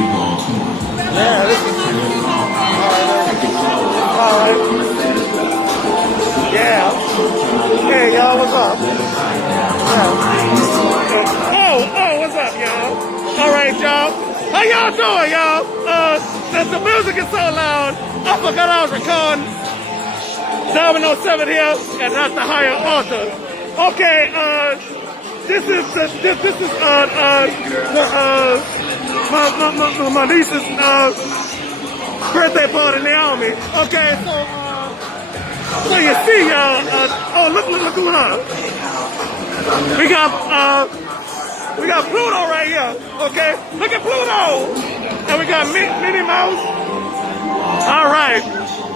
right. Yeah, this is all right. Yeah. Hey, y'all, what's up? Yeah. Oh, what's up, y'all? All right, y'all. How y'all doing, y'all? The music is so loud, I forgot I was recording Dominoes 7 here, and that's the higher author. Okay, this is my niece's birthday party, Nayomi. Okay, so you see, y'all. Oh, look who her. We got Pluto right here. Okay, look at Pluto, and we got Minnie Mouse. All right,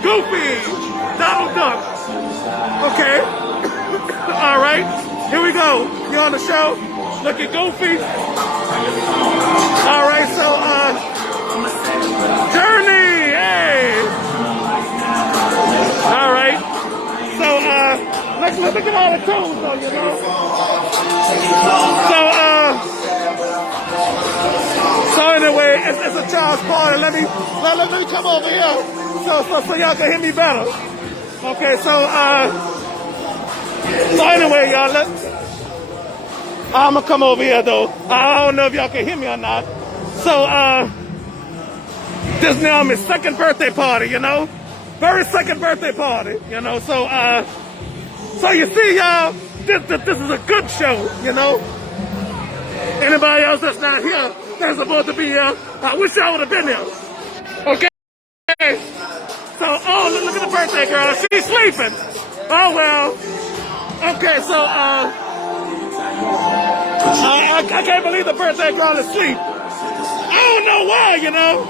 Goofy, Donald Duck. Okay, all right, here we go. You on the show? Look at Goofy. All right, so Journey, hey. All right, so look at all the toes, though, you know. So anyway, it's a child's party. Let me come over here so y'all can hear me better. Okay, so anyway, y'all, I'm gonna come over here though. I don't know if y'all can hear me or not. So this is now my second birthday party, you know, very second birthday party, you know. So you see, y'all, this is a good show, you know. Anybody else that's not here that's supposed to be here, I wish y'all would have been here. Okay. So, oh, look at the birthday girl. She's sleeping. Oh, well. Okay, so, I can't believe the birthday girl is asleep. I don't know why, you know.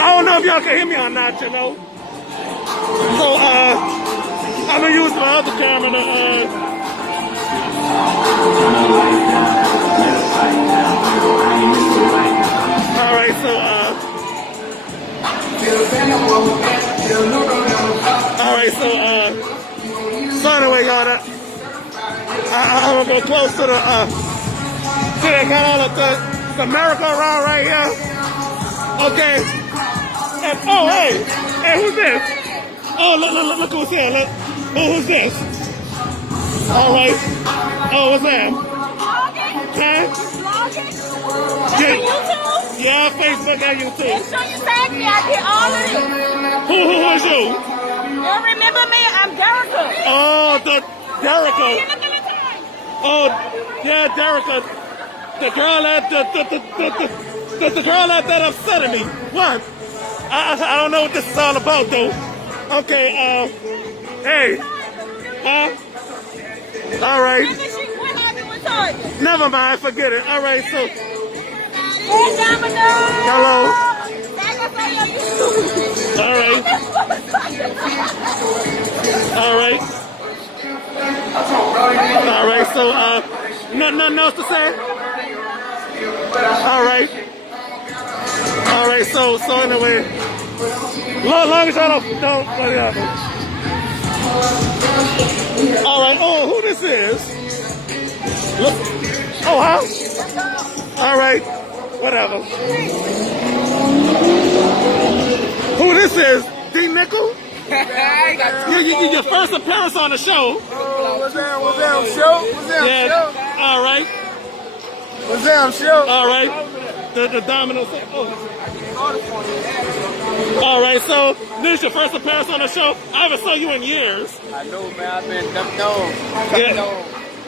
I don't know if y'all can hear me or not, you know. So, I'm gonna use my other camera to, all right, so, anyway, y'all, I'm gonna go close to the merry-go-round right here. Okay. And, oh, hey, who's this? Oh, look who's here. Look. Who's this? All right. Oh, what's that? Huh? Yeah, Facebook and YouTube. Make sure you tag me. I get all of it. Who is you? You remember me? I'm Derica. Oh, Derica. You look at the tag. Oh, yeah, Derica. The girl that upset me. What? I don't know what this is all about, though. Okay, hey. Huh? All right. Never mind, forget it. All right, so. Hello. All right. All right. All right, so, nothing else to say? All right. All right, so anyway, long as y'all don't whatever. All right, oh, who this is? Look, oh, huh? All right, whatever. Who this is? D. Nickel? Your first appearance on the show. Oh, what's that show? What's that show? All right. What's that show? All right. The Dominoes. Oh. All right, so this is your first appearance on the show. I haven't saw you in years. I know, man. I've been ducked off.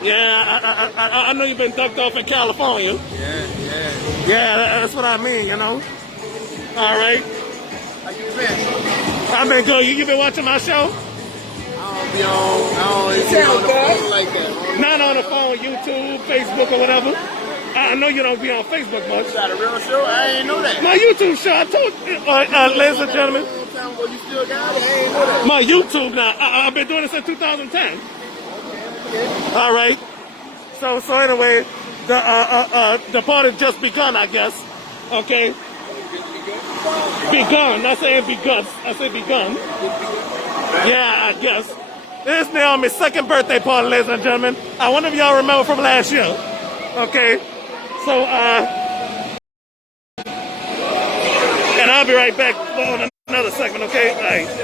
I know you've been ducked off in California. Yeah, that's what I mean, you know. All right. How you been? I've been good. You been watching my show? I don't be on the phone like that. Not on the phone, YouTube, Facebook, or whatever. I know you don't be on Facebook much. Is that a real show? I ain't know that. My YouTube show, I told you, ladies and gentlemen. Well, you still got it? I ain't know that. My YouTube now, I've been doing it since 2010. All right. So anyway, the party just begun, I guess. Okay. Begun. Not saying begun. I say begun. Yeah, I guess. This is Naomi's second birthday party, ladies and gentlemen. I wonder if y'all remember from last year. Okay. So, And I'll be right back on another segment, okay? All right.